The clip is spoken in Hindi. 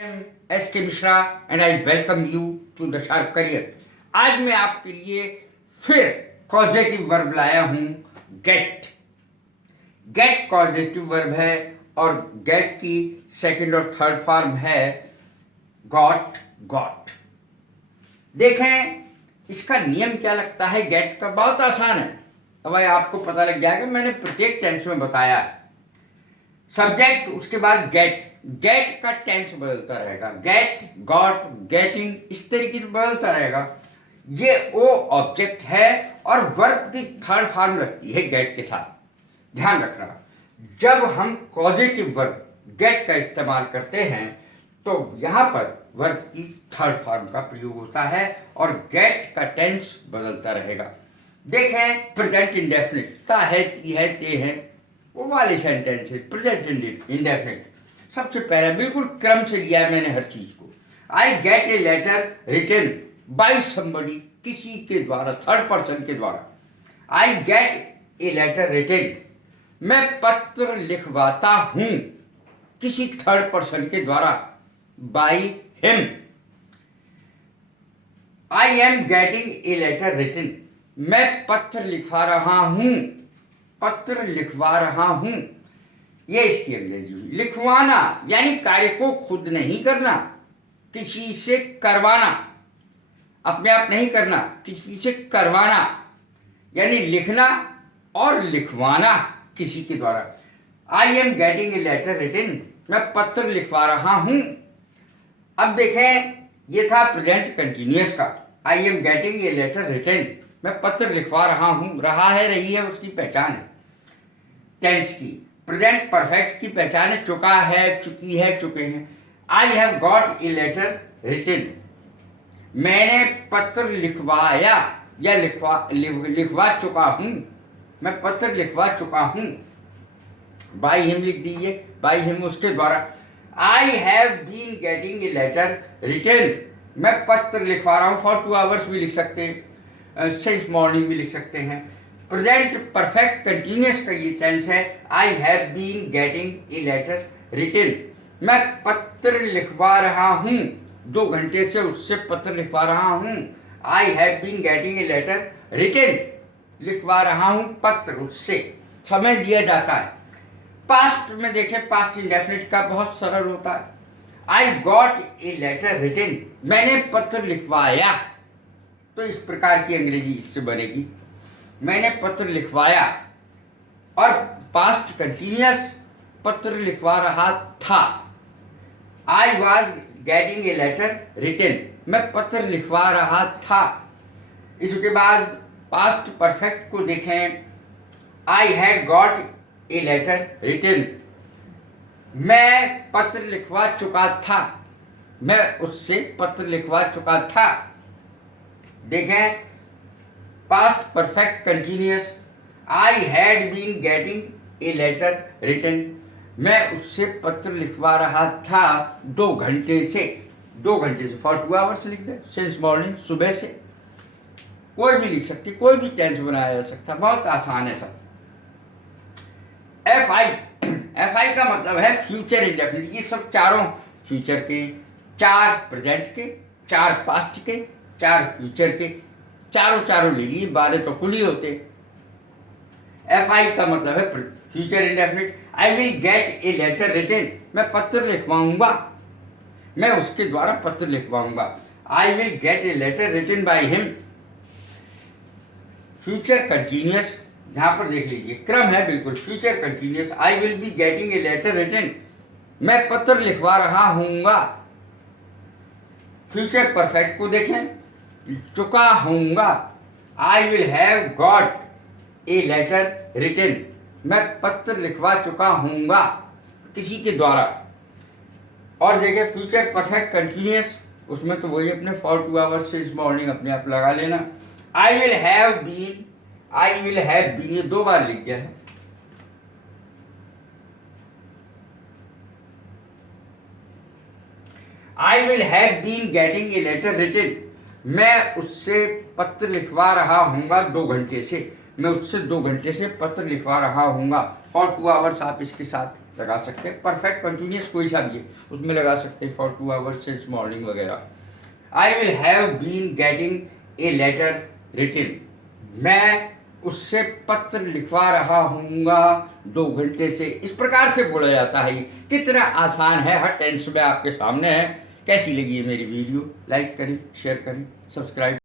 am S.K. Mishra and I welcome you to the Sharp Career। आज मैं आपके लिए फिर कॉजेटिव वर्ब लाया हूँ गेट। गेट कॉजेटिव वर्ब है और गेट की सेकंड और थर्ड फॉर्म है गॉट गॉट। देखें इसका नियम क्या लगता है गेट का, बहुत आसान है। अब आपको पता लग जाएगा, मैंने प्रत्येक टेंस में बताया। सब्जेक्ट, उसके बाद गेट, गेट का टेंस बदलता रहेगा, गेट, गॉट, गेटिंग, इस तरीके से बदलता रहेगा। ये वो ऑब्जेक्ट है और वर्ब की थर्ड फॉर्म लगती है गेट के साथ। ध्यान रखना, जब हम पॉजिटिव वर्ब गेट का इस्तेमाल करते हैं तो यहां पर वर्ब की थर्ड फॉर्म का प्रयोग होता है और गेट का टेंस बदलता रहेगा। देखें प्रेजेंट इंडेफिनिट, ता है, ती है, ते है, वो वाले सेंटेंस है प्रेजेंट इंडेफिनिट। सबसे पहले बिल्कुल क्रम से लिया है मैंने हर चीज को। I get a letter written by somebody, किसी के द्वारा, थर्ड पर्सन के द्वारा। I get a letter written, मैं पत्र लिखवाता हूं किसी थर्ड पर्सन के द्वारा, by him. I am getting a letter written, मैं पत्र लिखवा रहा हूं, पत्र लिखवा रहा हूं। ये इसकी अंग्रेजी हुई। लिखवाना यानी कार्य को खुद नहीं करना, किसी से करवाना, अपने आप नहीं करना, किसी से करवाना, यानी लिखना और लिखवाना किसी के द्वारा। I am getting a letter written, मैं पत्र लिखवा रहा हूं। अब देखें, ये था प्रेजेंट कंटिन्यूअस का। I am getting a letter written, मैं पत्र लिखवा रहा हूं। रहा है, रही है, उसकी पहचान है टेंस की। प्रेजेंट परफेक्ट की पहचान है चुका है, चुकी है, चुके हैं। I have got a letter written, मैंने पत्र लिखवाया या लिखवा चुका हूं, मैं पत्र लिखवा चुका हूं। बाय हिम लिख दीजिए, बाय हिम उसके द्वारा। I have been getting a letter written, मैं पत्र लिखवा रहा हूं। फॉर 2 आवर्स भी लिख सकते हैं, सिंस मॉर्निंग भी लिख सकते हैं। प्रेजेंट परफेक्ट कंटिन्यूअस का ये टेंस है। I have been getting a letter written, मैं पत्र लिखवा रहा हूं, 2 घंटे से उससे पत्र लिखवा रहा हूं। I have been getting a letter written, लिखवा रहा हूं पत्र उससे। समय दिया जाता है। पास्ट में देखें, पास्ट इंडेफिनिट का बहुत सरल होता है। I got a letter written, मैंने पत्र लिखवाया। तो इस प्रकार की अंग्रेजी इससे बनेगी, मैंने पत्र लिखवाया। और पास्ट कंटिन्यूअस, पत्र लिखवा रहा था। I was getting a letter written, मैं पत्र लिखवा रहा था। इसके बाद पास्ट परफेक्ट को देखें। I had got a letter written, मैं पत्र लिखवा चुका था, मैं उससे पत्र लिखवा चुका था। देखें past perfect continuous, I had been getting a letter written, मैं उससे पत्र लिखवा रहा था 2 घंटे से। 2 घंटे से फॉर 2 आवर्स लिख दे, सिंस मॉर्निंग, सुबह से। कोई भी लिख सकती, कोई भी टेंस बनाया जा सकता, बहुत आसान है सब। एफ आई का मतलब है फ्यूचर इंडेफिनिट। ये सब चारों फ्यूचर के, 4 प्रेजेंट के, 4 पास्ट के, 4 फ्यूचर के, चारों ले लिए, 12 तो कुल ही होते। एफ आई का मतलब है future indefinite. I will get a letter written, मैं पत्र लिखवाऊंगा, मैं उसके द्वारा पत्र लिखवाऊंगा। I will get a letter written by him. Future continuous, यहां पर देख लीजिए क्रम है बिल्कुल। Future continuous, I will be getting a letter written, मैं पत्र लिखवा रहा हूंगा। फ्यूचर परफेक्ट को देखें, चुका हूंगा। I will have got a letter written, मैं पत्र लिखवा चुका हूंगा किसी के द्वारा। और देखिए फ्यूचर परफेक्ट कंटिन्यूअस, उसमें तो वही अपने फॉर 2 आवर्स से इस मॉर्निंग अपने आप लगा लेना। I will have been, I will have been, ये 2 बार लिख गया है। I will have been getting a letter written, मैं उससे पत्र लिखवा रहा हूंगा 2 घंटे से। मैं उससे 2 घंटे से पत्र लिखवा रहा हूँगा। फॉर 2 आवर्स आप इसके साथ लगा सकते हैं। परफेक्ट कंटिन्यूस कोई सा भी है उसमें लगा सकते हैं फॉर 2 आवर्स सिंस मॉर्निंग वगैरह। I will have been getting a letter written, मैं उससे पत्र लिखवा रहा हूँगा 2 घंटे से। इस प्रकार से बोला जाता है। कितना आसान है, हर टेंस में आपके सामने है। कैसी लगी है मेरी वीडियो? लाइक करें, शेयर करें, सब्सक्राइब